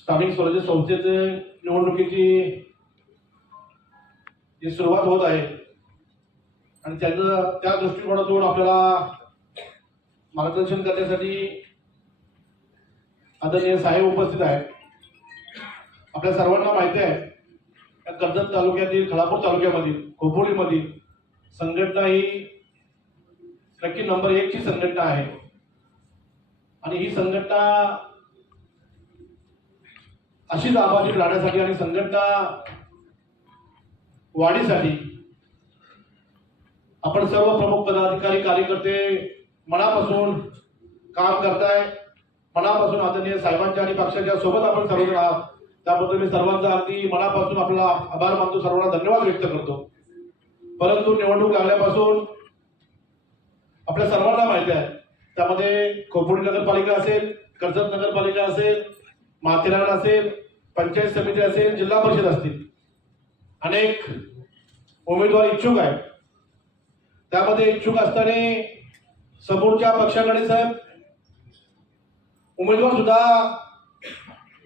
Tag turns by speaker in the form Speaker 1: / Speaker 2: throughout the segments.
Speaker 1: स्थानिक स्वराज्य संस्थेचे निवडणुकीची जी सुरुवात होत आहे आणि त्याचं त्या दृष्टिकोनातून आपल्याला मार्गदर्शन करण्यासाठी आदरणीय साहेब उपस्थित आहेत. आपल्या सर्वांना माहिती आहे या कर्जत तालुक्यातील खळापूर तालुक्यामधील खोपोलीमधील संघटना ही नक्की नंबर एकची संघटना आहे. आणि ही संघटना अशीच आबाजी राहण्यासाठी आणि संघटना वाढीसाठी आपण सर्व प्रमुख पदाधिकारी कार्यकर्ते मनापासून काम करताय. मनापासून आदरणीय साहेबांच्या आणि पक्षाच्या सोबत आपण सर्वजण आहात. त्याबद्दल मी सर्वांचा अगदी मनापासून आपला आभार मानतो सर्वांना धन्यवाद व्यक्त करतो. परंतु निवडणूक लागल्यापासून आपल्या सर्वांना माहिती आहे. त्यामध्ये खोपोली नगरपालिका असेल कर्जत नगरपालिका असेल माथेरान असेल पंचायत समिती असेल जिल्हा परिषद असतील. अनेक उमेदवार इच्छुक आहेत. त्यामध्ये इच्छुक असताना समोरच्या पक्षाकडे साहेब उमेदवार सुद्धा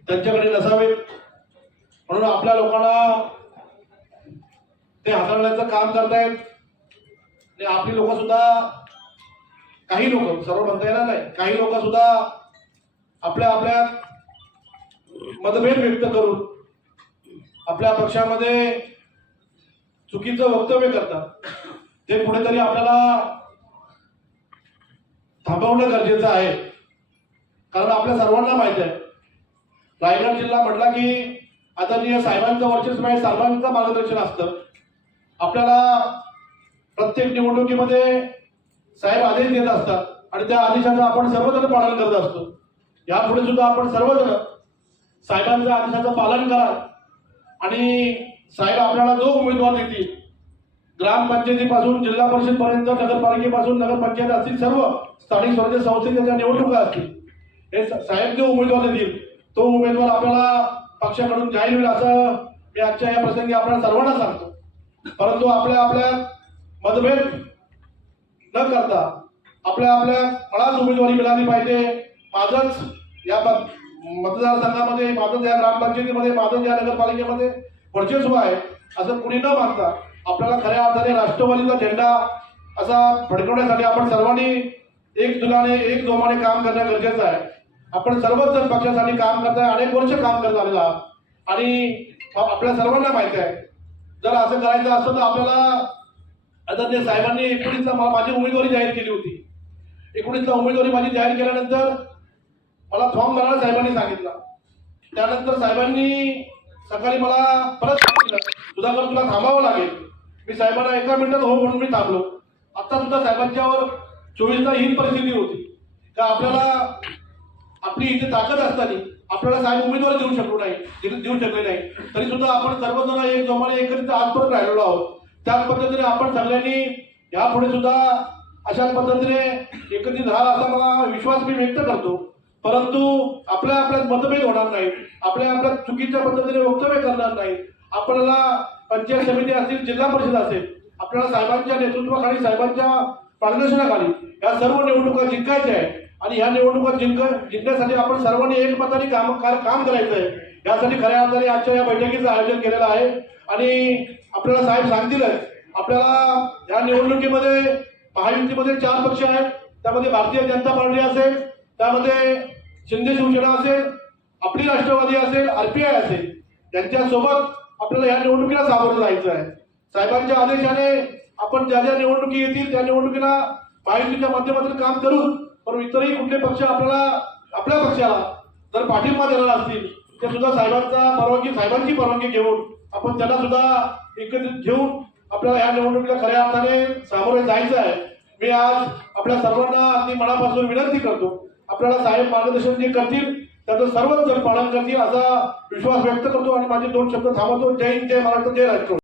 Speaker 1: त्यांच्याकडे नसावेत म्हणून आपल्या लोकांना ते हाताळण्याचं काम करतायत. आणि आपली लोक सुद्धा काही लोक सर्व म्हणता येणार नाही. काही लोक सुद्धा आपल्या आपल्या मतभेद व्यक्त करून आपल्या पक्षामध्ये चुकीचं वक्तव्य करतात. ते कुठेतरी आपल्याला थांबवणं गरजेचं आहे. कारण आपल्या सर्वांना माहिती आहे. रायगड जिल्हा म्हटला की आदरणीय साहेबांचं वर्चस्व आहे साहेबांचं मार्गदर्शन असतं. आपल्याला प्रत्येक निवडणुकीमध्ये साहेब आदेश देत असतात आणि त्या आदेशाचं आपण सर्वजण पालन करत असतो. यापुढे सुद्धा आपण सर्वजण साहेबांच्या आदेशाचं पालन करा. आणि साहेब आपल्याला जो उमेदवार देतील. ग्रामपंचायतीपासून जिल्हा परिषद पर्यंत नगरपालिकेपासून नगरपंचायत असतील सर्व स्थानिक स्वराज्य संस्थेच्या ज्या निवडणुका असतील हे साहेब जो उमेदवार देतील तो उमेदवार आपल्याला पक्षाकडून जाहीर होईल असं मी आजच्या या प्रसंगी आपल्याला सर्वांना सांगतो. परंतु आपल्या आपल्या मतभेद न करता आपल्या आपल्या मलाच उमेदवारी मिळाली पाहिजे. माझंच या मतदारसंघामध्ये माझं या ग्रामपंचायतीमध्ये माझं या नगरपालिकेमध्ये वर्चस्व आहे. असं कुणी न मागता आपल्याला खऱ्या अर्थाने राष्ट्रवादीचा झेंडा असा फडकवण्यासाठी आपण सर्वांनी एक जुलाने एक जोमाने काम करणं गरजेचं आहे. आपण सर्वच जण पक्षासाठी काम करताय अनेक वर्ष काम करत आलेलो आहात. आणि आपल्या सर्वांना माहिती आहे जर असं करायचं असतं तर आपल्याला आदरणीय साहेबांनी एकोणीसला माझी उमेदवारी जाहीर केली होती. एकोणीसला उमेदवारी माझी जाहीर केल्यानंतर मला फॉर्म भरायला साहेबांनी सांगितला. त्यानंतर साहेबांनी सकाळी मला परत सांगितलं सुधाकर तुला थांबावं लागेल. मी साहेबांना एका मिनिटात हो म्हणून मी थांबलो. आता सुद्धा साहेबांच्यावर चोवीसला ही परिस्थिती होती. का आपल्याला आपली इथे ताकद असताना आपल्याला साहेब उमेदवार देऊ शकलो नाही देऊ शकले नाही. तरी सुद्धा आपण सर्वजण एक जोमाने एकत्रित आजपर्यंत राहिलेलो आहोत. त्याच पद्धतीने आपण सगळ्यांनी यापुढे सुद्धा अशाच पद्धतीने एकत्रित राहा असा मला विश्वास मी व्यक्त करतो. परंतु आपल्या आपल्यात मतभेद होणार नाही आपल्या आपल्या चुकीच्या पद्धतीने वक्तव्य करणार नाही आपल्याला पंचायत समिती असेल जिल्हा परिषद असेल आपल्याला साहेबांच्या नेतृत्वाखाली साहेबांच्या मार्गदर्शनाखाली या सर्व निवडणुका जिंकायच्या आहे आणि ह्या निवडणुका जिंक जिंकण्यासाठी आपण सर्वांनी एकमताने काम कार- काम करायचं आहे यासाठी खऱ्या अर्थाने आजच्या या बैठकीचं आयोजन केलेलं आहे. आणि आपल्याला साहेब सांगतीलच आपल्याला या निवडणुकीमध्ये महायुतीमध्ये चार पक्ष आहेत. त्यामध्ये भारतीय जनता पार्टी असेल त्यामध्ये शिंदे शिवसेना असेल आपली राष्ट्रवादी असेल आरपीआय असेल त्यांच्यासोबत आपल्याला या निवडणुकीला सामोरं जायचं आहे. साहेबांच्या आदेशाने आपण ज्या ज्या निवडणुकी येतील त्या निवडणुकीला महायुतीच्या माध्यमातून काम करून पण इतरही कुठले पक्ष आपल्याला आपल्या पक्षाला जर पाठिंबा देणार असतील ते सुद्धा साहेबांचा परवानगी साहेबांची परवानगी घेऊन आपण त्यांना सुद्धा एकत्रित घेऊन आपल्याला या निवडणुकीला खऱ्या अर्थाने सामोरे जायचं आहे. मी आज आपल्या सर्वांना अगदी मनापासून विनंती करतो. आपल्याला साहेब मार्गदर्शन जे करतील त्याचं सर्वच जण पालन करतील असा विश्वास व्यक्त करतो आणि माझे दोन शब्द थांबवतो. जय हिंद जय महाराष्ट्र जय राष्ट्र